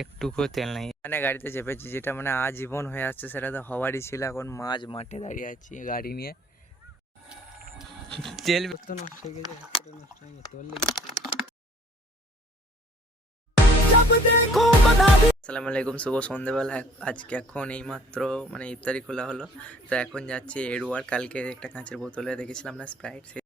একটুকু তেল নেই মানে গাড়িতে চেপেছি, যেটা মানে আজীবন হয়ে আসছে সেটা তো হওয়ারই ছিল। এখন মাঝ মাঠে দাঁড়িয়ে আছি গাড়ি নিয়ে। তেল তো নষ্ট হয়ে গেছে, আসসালামু আলাইকুম, শুভ সন্ধ্যেবেলা। আজকে এখন এইমাত্র মানে ইফতারি খোলা হলো, তো এখন যাচ্ছি এডওয়ার। কালকে একটা কাঁচের বোতলে দেখেছিলাম না স্প্রাইট, সেই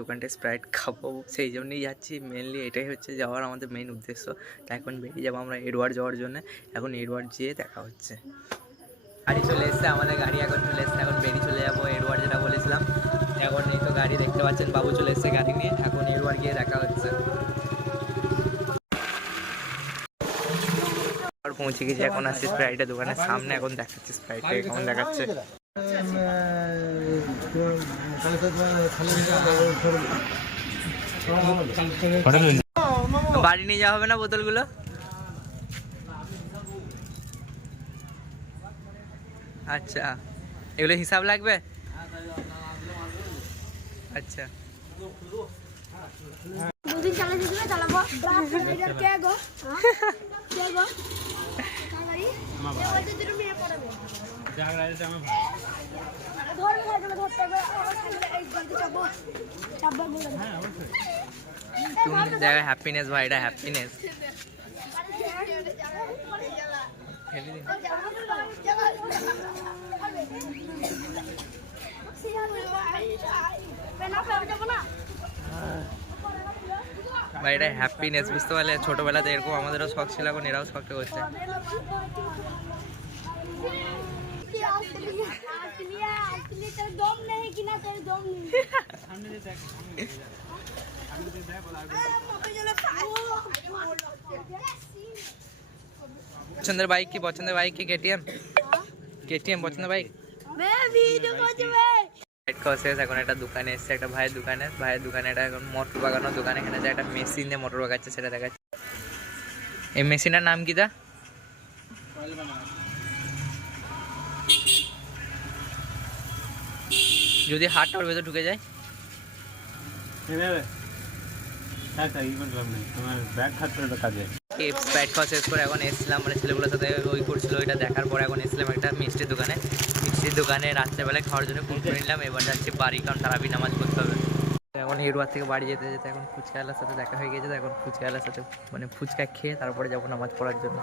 দোকানটায় স্প্রাইট খাবো, সেই জন্যই যাচ্ছি। মেনলি এটাই হচ্ছে যাওয়ার আমাদের মেন উদ্দেশ্য। তো এখন বেরিয়ে যাবো আমরা এডওয়ার যাওয়ার জন্য। এখন এডওয়ার যেয়ে দেখা হচ্ছে। গাড়ি চলে এসছে, আমাদের গাড়ি এখন চলে এসছে। এখন বেরিয়ে চলে যাবো এডওয়ার, যেটা বলেছিলাম। এখন এই তো গাড়ি দেখতে পাচ্ছেন, বাবু চলে এসছে গাড়ি নিয়ে। এখন এডওয়ার গিয়ে দেখা হচ্ছে। পৌঁছে গেছি, এখন আসছি স্প্রাইটের দোকানের সামনে। এখন দেখাচ্ছি স্প্রাইটটা কেমন দেখাচ্ছে। বাড়ি নিয়ে যাওয়া হবে না বোতলগুলো? আচ্ছা, এগুলো হিসাব লাগবে? আচ্ছা, তুমি হ্যাপিনেস ভাই, এটা হ্যাপিনেস। ভাই এটা হ্যাপিনেস, বুঝতে পারলে? ছোটবেলাতে এরকম আমাদেরও শখ ছিল, এখন এরাও শখটা করছে। পছন্দের বাইক কি? পছন্দের বাইক কি কেটিএম? কেটিএম পছন্দের বাইক? শেষ। এখন একটা দোকানে এসছে, একটা ভাইয়ের দোকানে এটা এখন মোটর বাগানোর দোকান। এখানে যে একটা মেশিন দিয়ে মোটর বাগাচ্ছে সেটা দেখাচ্ছে। এই মেশিনের নাম কি দা? যদি হাতটা ওর ভেতর ঢুকে যায়? স্প্রাইট খাওয়া শেষ করে এখন এসেছিলাম, মানে ছেলেগুলোর সাথে ওই করছিল, ওইটা দেখার পর এখন এসেছিলাম একটা মিষ্টির দোকানে রাত্রেবেলায় খাওয়ার জন্য কুরকুরে নিলাম। এবার যাচ্ছি বাড়ি, কারণ তারাবি নামাজ পড়তে হবে। এখন এডওয়ার থেকে বাড়ি যেতে যেতে এখন ফুচকাওয়ালার সাথে দেখা হয়ে গেছে। এখন ফুচকাওয়ালার সাথে মানে ফুচকা খেয়ে তারপরে যাবো নামাজ পড়ার জন্য।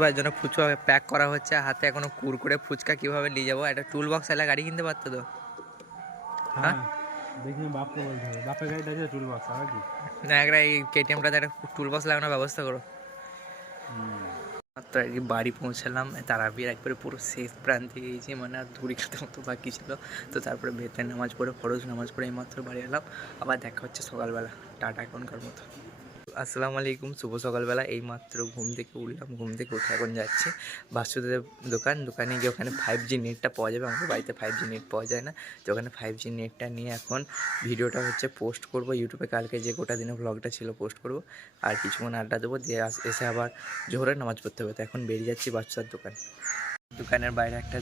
ভাইয়ের জন্য ফুচকা প্যাক করা হচ্ছে, হাতে এখনো কুরকুরে। ফুচকা কীভাবে নিয়ে যাবো? একটা টুল বক্স এলা গাড়ি কিনতে পারতো তো। হ্যাঁ, দেখি বাপকে বলতে হবে, বাপের গাড়িটা আছে টুল বক্স আর কি না, একটা এই কেটিএমটাতে একটা টুল বক্স লাগানোর ব্যবস্থা করো। মাত্র আর কি বাড়ি পৌঁছালাম, তারাবির একবারে পুরো শেষ প্রান্তে গিয়েছি, মানে আর ধুরি খাতে মতো বাকি ছিল। তো তারপরে বেতের নামাজ পড়ে, ফরজ নামাজ পড়ে এইমাত্র বাড়ি এলাম। আবার দেখা হচ্ছে সকালবেলা। টাটা এখনকার মতো। আসসালামু আলাইকুম, শুভ সকালবেলা। এইমাত্র ঘুম থেকে উঠলাম, ঘুম থেকে উঠে এখন যাচ্ছি বাসুদেব দোকানে গিয়ে ওখানে 5G নেটটা পাওয়া যাবে। আমাদের বাড়িতে 5G নেট পাওয়া যায় না, তো ওখানে 5G নেটটা নিয়ে এখন ভিডিওটা হচ্ছে পোস্ট করব ইউটিউবে। কালকে যে গোটা দিনের ভ্লগটা ছিল পোস্ট করব, আর কিছুক্ষণ আড্ডা দেবো, দিয়ে এসে আবার জোহরের নামাজ পড়তে হবে। তো এখন বেরিয়ে যাচ্ছি বাদশার দোকানের বাইরে একটা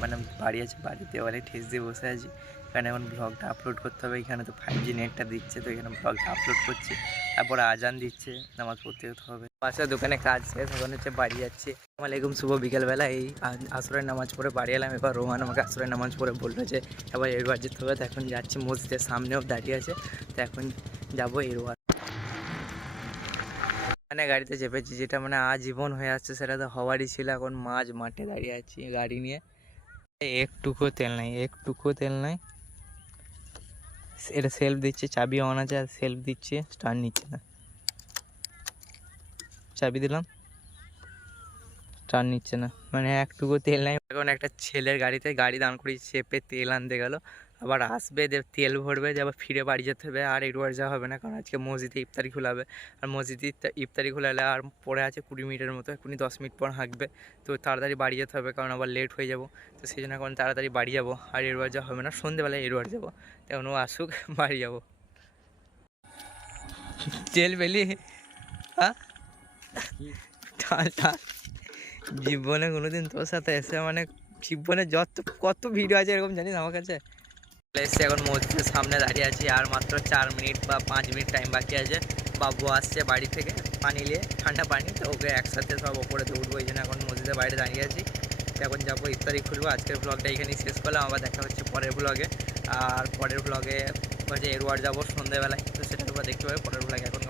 মানে বাড়ি আছে, বাড়িতে অনেক ঠেস দিয়ে বসে আছি। এখানে এখন ব্লগটা আপলোড করতে হবে। এখানে তো 5G নেটটা দিচ্ছে, তো এখানে ব্লগটা আপলোড করছি। তারপর আজান দিচ্ছে, নামাজ পড়তে যেতে হবে। বাসার দোকানে কাজ শেষ, এখন হচ্ছে বাড়ি যাচ্ছি। আসসালামু আলাইকুম, শুভ বিকেলবেলা। এই আসরের নামাজ পড়ে বাড়ি এলাম। এবার রোহান আমাকে আসরের নামাজ পড়ে বললো যে এবার এরবার যেতে হবে। তো এখন যাচ্ছি, মসজিদের সামনেও দাঁড়িয়ে আছে। তো এখন যাবো এরবার। মানে গাড়িতে চেপেছি, যেটা মানে আজীবন হয়ে আসছে সেটা তো হওয়ারই ছিল। এখন মাঝ মাঠে দাঁড়িয়ে আছি গাড়ি নিয়ে। একটুকু তেল নাই। এটা সেলফ দিচ্ছে, চাবি অন আছে, আর সেলফ দিচ্ছে, স্টার্ট নিচ্ছে না। চাবি দিলাম, স্টার্ট নিচ্ছে না, মানে একটুকু তেল নাই। এখন একটা ছেলের গাড়িতে গাড়ি দান করিয়ে চেপে তেল আনতে গেল। আবার আসবে, তেল ভরবে, যে আবার ফিরে বাড়ি যেতে হবে। আর এডওয়ার্ড যাওয়া হবে না, কারণ আজকে মসজিদে ইফতারি খোলাবে। আর মসজিদে ইফতারি খোলালে আর পরে আছে 20 মিনিটের মতো, এখনই 10 মিনিট পর হাঁকবে। তো তাড়াতাড়ি বাড়ি যেতে হবে, কারণ আবার লেট হয়ে যাব। তো সেই জন্য এখন তাড়াতাড়ি বাড়ি যাবো। আর এডওয়ার্ড যাওয়া হবে না, সন্ধ্যেবেলায় এডওয়ার্ড যাবো। তখন ও আসুক, বাড়ি যাবো। জেল বেলি, হ্যাঁ জীবনে কোনোদিন তোর সাথে এসে মানে জীবনে যত কত ভিডিও আছে এরকম জানিস আমার কাছে। এসে এখন মসজিদের সামনে দাঁড়িয়ে আছি, আর মাত্র 4 মিনিট বা 5 মিনিট টাইম বাকি আছে। বাবু আসছে বাড়ি থেকে পানি নিয়ে, ঠান্ডা পানি, তো ওকে একসাথে সব ওপরেতে উঠবো, এই জন্য এখন মসজিদের বাইরে দাঁড়িয়ে আছি। এখন যাবো ইফতারি খুলবো। আজকের ব্লগটা এখানেই শেষ করলাম, আবার দেখা হচ্ছে পরের ব্লগে। আর পরের ব্লগে হচ্ছে এরওয়ার যাবো সন্ধ্যেবেলায়, তো সেটা তোমরা দেখতে পাবে পরের ব্লগে। এখন